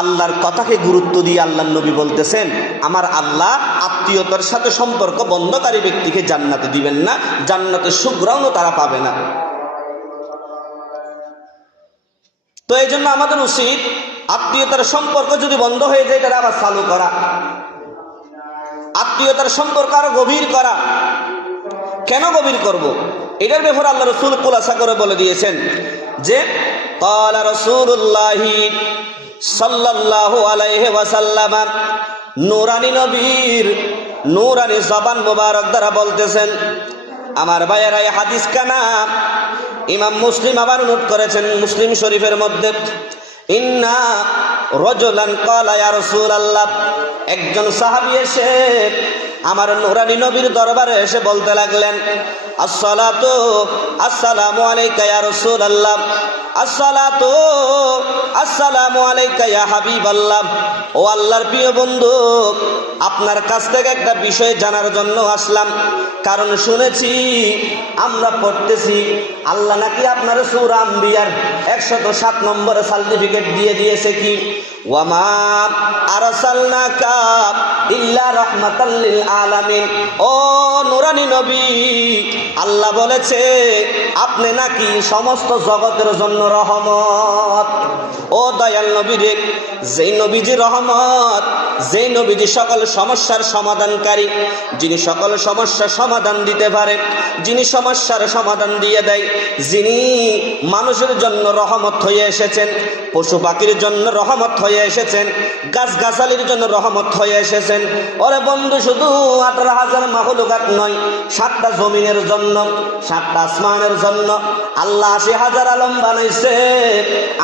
আল্লাহর কথাকে গুরুত্ব দিয়ে আল্লাহর নবী বলতেছেন, আমার আল্লাহ আত্মীয়তার সাথে সম্পর্ক বন্ধকারী ব্যক্তিকে জান্নাতে দিবেন না, জান্নাতের সুগ্রাণও তারা পাবে না। তো এই জন্য আমাদের উচিত আত্মীয়তার সম্পর্ক যদি বন্ধ হয়ে যায় তারা আবার চালু করা, আত্মীয়তার সম্পর্ক আরো গভীর করা। কেন গভীর করব? এটার ব্যাপারে আল্লাহ রাসূল খুলাসা করে বলে দিয়েছেন যে ক্বালা রাসূলুল্লাহি সাল্লাল্লাহু আলাইহি ওয়াসাল্লাম, নূরানী নবীর নূরানী জবান মোবারক দ্বারা বলতেছেন। আমার ভাইয়েরা, এই হাদিস কানা ইমাম মুসলিম আবার নোট করেছেন মুসলিম শরীফের মধ্যে, ইন্না রাজুলান ক্বালা ইয়া রাসূলুল্লাহ, একজন সাহাবী এসে আমার নূরানী নবীর দরবারে এসে বলতে লাগলেন, আসসালাতু আসসালামু আলাইকা ইয়া রাসূলুল্লাহ, আসসালাতু আসসালামু আলাইকা ইয়া হাবিবাল্লাহ। ও আল্লাহর প্রিয় বন্ধু, আপনার কাছ থেকে একটা বিষয় জানার জন্য আসলাম। কারণ শুনেছি, আমরা পড়তেছি আল্লাহ নাকি আপনার সূরা আম্বিয়ার 107 নম্বরে সার্টিফিকেট দিয়ে দিয়েছে কি, ওয়ামা আরসালনাকা ইল্লা রাহমাতাল লিল আলামিন। ও নূরানী নবী, আল্লাহ বলেছে আপনি নাকি সমস্ত জগতের জন্য রহমত। ও দয়াল নবী রে, যেই নবীজি রহমত, যেই নবীজি সকল সমস্যার সমাধানকারী, যিনি সকল সমস্যার সমাধান দিতে পারে, যিনি সমস্যার সমাধান দিয়ে দেয়, যিনি মানুষের জন্য রহমত হয়ে এসেছেন, পশু পাখির জন্য রহমত হয়ে এসেছেন, গাছগাছালির জন্য রহমত হয়ে এসেছেন। ওরে বন্ধু, শুধু 18,000 মাখলুকাত নয়, 7টা জমিনের জন্য, 7টা আসমানের জন্য আল্লাহ 80,000 আলম বানাইছে,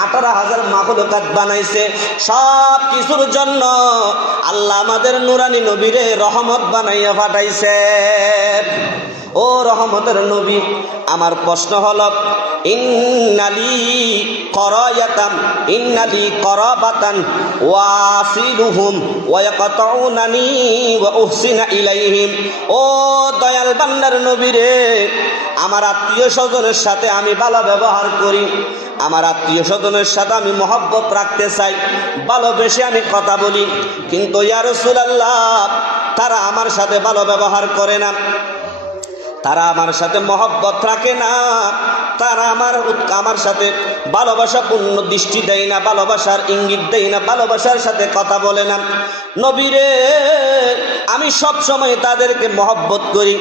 18,000 মাখলুকাত বানাইছে। সব কিছুর জন্য আল্লাহ আমাদের নূরানী নবীরে রহমত বানাইয়া পাঠাইছে। ও রহমতের নবী, আমার প্রশ্ন হলো, ইন্নালি করায়াতাম ইন্নালি করাবাতান ওয়াসিলুহুম ওয়া ইয়াকতাউনানি ওয়া উহসিনা ইলাইহিম। ও দয়াল বান্দার নবী রে, আমার আত্মীয় স্বজনের সাথে আমি ভালো ব্যবহার করি, আমার আত্মীয় স্বজনের সাথে আমি মহব্বত রাখতে চাই, ভালোবেসে আমি কথা বলি, কিন্তু ইয়া রাসূলুল্লাহ, তারা আমার সাথে ভালো ব্যবহার করে না, তারা আমার সাথে মহব্বত রাখে না, তারা আমার সাথে ভালোবাসাপূর্ণ দৃষ্টি দেয় না, ভালোবাসার ইঙ্গিত দেয় না, ভালোবাসার সাথে কথা বলে না। নবীরে, আমি সব সময় তাদেরকে মহব্বত করি,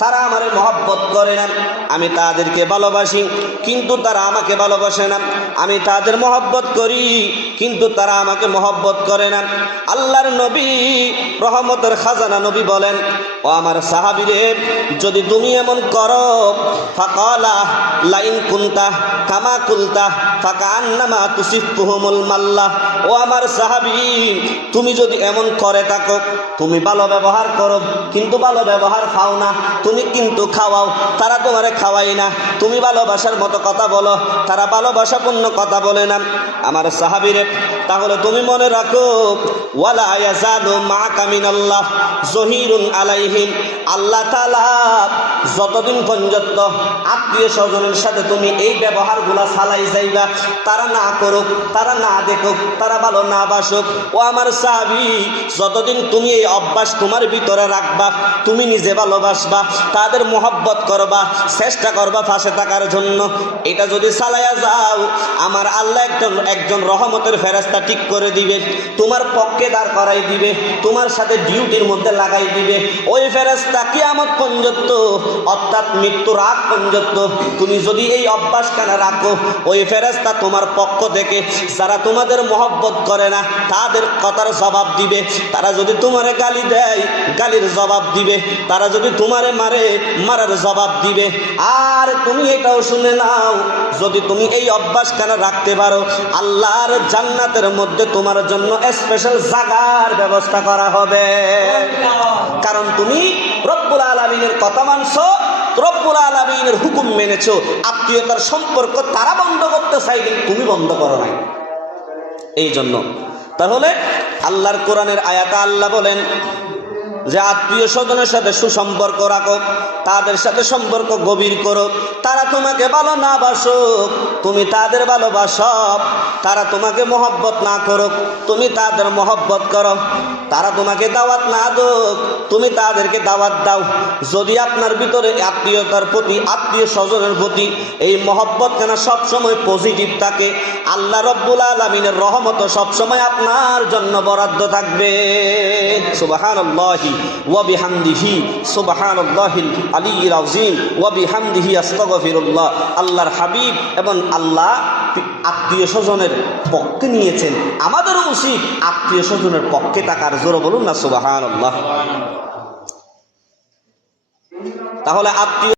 তারা আমারে মহব্বত করে না। আমি তাদেরকে ভালোবাসি, কিন্তু তারা আমাকে ভালোবাসে না। আমি তাদের মহব্বত করি, কিন্তু তারা আমাকে মহব্বত করে না। আল্লাহর নবী, রহমতের খাজানা নবী বলেন, ও আমার সাহাবীরে, যদি তুমি এমন করো, ফাকালা লাইন কুনতা কামা কুলতা ফাকান্নামা তুসিফুহুমুল মাল্লাহ। ও আমার সাহাবী, তুমি যদি এমন করে থাকো, তুমি ভালো ব্যবহার করো কিন্তু ভালো ব্যবহার খাও না, তুমি কিন্তু খাওয়াও, তারা তোমারে খাওয়াই না, তুমি ভালোবাসার মতো কথা বলো, তারা ভালোবাসাপূর্ণ কথা বলে না। আমার সাহাবীরে, তাহলে তুমি মনে রাখো, ওয়ালা ইয়াজালু মাআকা মিনাল্লাহ যহিরুন আলাইহিম। আল্লাহ তাআলা যতদিন পর্যন্ত আত্মীয় স্বজনের সাথে তুমি এই ব্যবহারগুলা চালাই যাইবা, তারা না করুক, তারা না দেখুক, তারা ভালো না বাসুক, ও আমার সাহাবী, যতদিন তুমি এই অভ্যাস তোমার ভিতরে রাখবা, তুমি নিজে ভালোবাসবা, তাদের মহব্বত করবা, চেষ্টা করবা পাশে থাকার জন্য, এটা যদি চালাইয়া যাও, আমার আল্লাহ একজন রহমতের ফেরেশতা ঠিক করে দিবে, তোমার পক্ষে দাঁড় করাই দিবে, তোমার সাথে ডিউটির মধ্যে লাগাই দিবে। ওই ফেরেশতা কিয়ামত পর্যন্ত, অর্থাৎ মৃত্যুর আগ পর্যন্ত তুমি যদি এই অভ্যাসখানা রাখো, ওই ফেরেশতা তোমার পক্ষ থেকে যারা তোমাদের মহব্বত করে না তাদের কথার জবাব দিবে, তারা যদি তোমারে গালি দেয় গালির জবাব দিবে, তারা যদি তোমারে মারে মারার জবাব দিবে। আর তুমি এটাও শুনে নাও, যদি তুমি এই অভ্যাসখানা রাখতে পারো, আল্লাহর জান্নাতের মধ্যে তোমার জন্য স্পেশাল জায়গার ব্যবস্থা করা হবে। কারণ তুমি রব্বুল আলামিনের কথা মানছো, রব্বুল আলামিনের হুকুম মেনেছো। আত্মীয়তার সম্পর্ক তারা বন্ধ করতে চাই, কিন্তু তুমি বন্ধ করো নাই। এই জন্য তাহলে আল্লাহর কোরআনের আয়াতে আল্লাহ বলেন, যে আত্মীয় স্বজনের সাথে সুসম্পর্ক রাখো, তাদের সাথে সম্পর্ক গভীর করো। তারা তোমাকে ভালো না বাসুক, তুমি তাদের ভালোবাসো। তারা তোমাকে মহব্বত না করুক, তুমি তাদের মহব্বত করো। তারা তোমাকে দাওয়াত না দুক, তুমি তাদেরকে দাওয়াত দাও। যদি আপনার ভিতরে আত্মীয়তার প্রতি, আত্মীয় স্বজনের প্রতি এই মহব্বত কেন সবসময় পজিটিভ থাকে, আল্লাহ রব্বুল আলামিনের রহমত সবসময় আপনার জন্য বরাদ্দ থাকবে। সুবহানাল্লাহি ওয়া বিহামদিহি, সুবহানাল্লাহিল আলিয়্যিল আযীম ওয়া বিহামদিহি আস্তাগফিরুল্লাহ। আল্লাহর হাবিব এবং আল্লাহ আত্মীয় স্বজনের পক্ষে নিয়েছেন, আমাদেরও উচিত আত্মীয় স্বজনের পক্ষে থাকার। জোরে বলুন না সুবহানাল্লাহ। তাহলে আত্মীয়